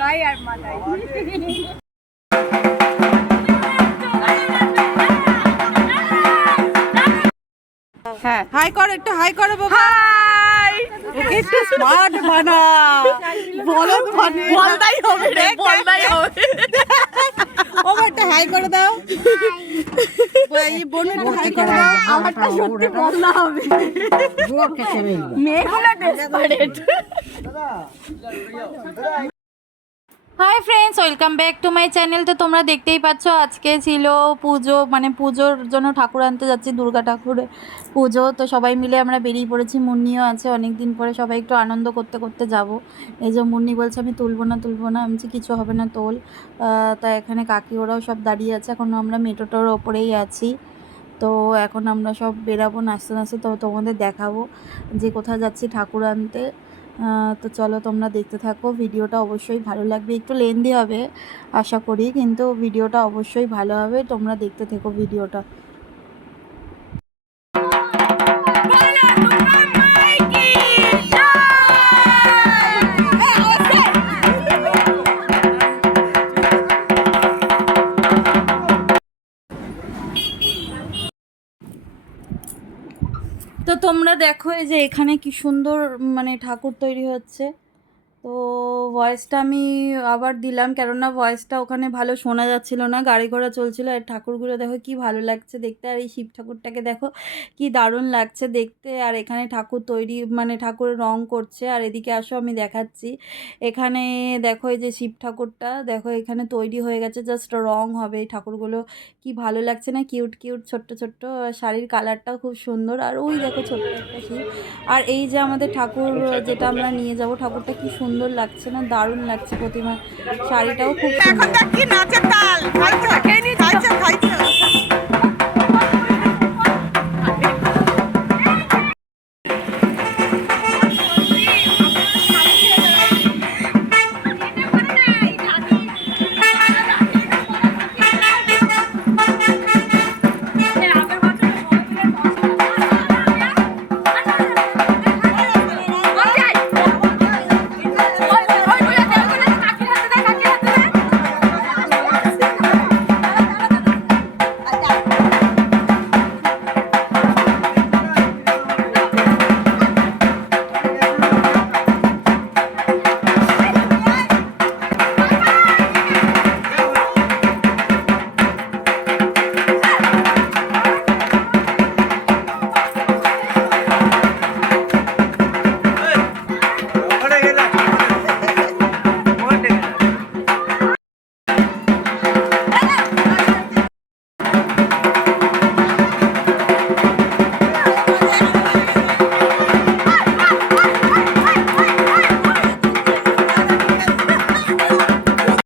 গায়ে আর মাথায়। হ্যাঁ হাই করো, একটু হাই করো বাবা। হাই, ওকে একটু স্মার্ট বানাও। বলো বলদাই হবে রে, বলদাই হবে। ও একটা হাই করে দাও। এই বোন একটু হাই করে দাও। আমারটা সত্যি বলনা হবে। মেয়েগুলো desperate. Hi friends, welcome back to my channel. তো তোমরা দেখতেই পাচ্ছ আজকে ছিল পুজো, মানে পুজোর জন্য ঠাকুর আনতে যাচ্ছি, দুর্গা ঠাকুরের পুজো। তো সবাই মিলে আমরা বেরিয়ে পড়েছি, মুন্নিও আছে, অনেক দিন পরে সবাই একটু আনন্দ করতে করতে যাব। এই যে মুন্নি বলছে আমি তুলবো না, আমি বলছি কিছু হবে না, তোল। তা এখানে কাকি ওরাও সব দাঁড়িয়ে আছে, এখন আমরা মেট্রোটার ওপরেই আছি। তো এখন আমরা সব বেরাবো নাচতে নাচতে, তো তোমাদের দেখাবো যে কোথায় যাচ্ছি ঠাকুর আনতে। তো চলো তোমরা দেখতে থাকো, ভিডিওটা অবশ্যই ভালো লাগবে, একটু লেন্দি হবে আশা করি, কিন্তু ভিডিওটা অবশ্যই ভালো হবে, তোমরা দেখতে থেকো ভিডিওটা। তো তোমরা দেখো এই যে এখানে কি সুন্দর মানে ঠাকুর তৈরি হচ্ছে। তো ভয়েসটা আমি আবার দিলাম, কেননা ভয়েসটা ওখানে ভালো শোনা যাচ্ছিল না, গাড়ি ঘোড়া চলছিল। আর ঠাকুরগুলো দেখো কি ভালো লাগছে দেখতে, আর এই শিব ঠাকুরটাকে দেখো কি দারুণ লাগছে দেখতে। আর এখানে ঠাকুর তৈরি মানে ঠাকুর রং করছে। আর এদিকে আসো আমি দেখাচ্ছি, এখানে দেখো এই যে শিব ঠাকুরটা দেখো এখানে তৈরি হয়ে গেছে, জাস্ট রং হবে। এই ঠাকুরগুলো কি ভালো লাগছে না, কিউট কিউট ছোট্ট ছোট্ট, শাড়ির কালারটাও খুব সুন্দর। আর ওই দেখো ছোট্ট একটা শিব। আর এই যে আমাদের ঠাকুর যেটা আমরা নিয়ে যাব, ঠাকুরটা কি সুন্দর লাগছে না, দারুণ লাগছে প্রতিমা, শাড়িটাও খুব সুন্দর।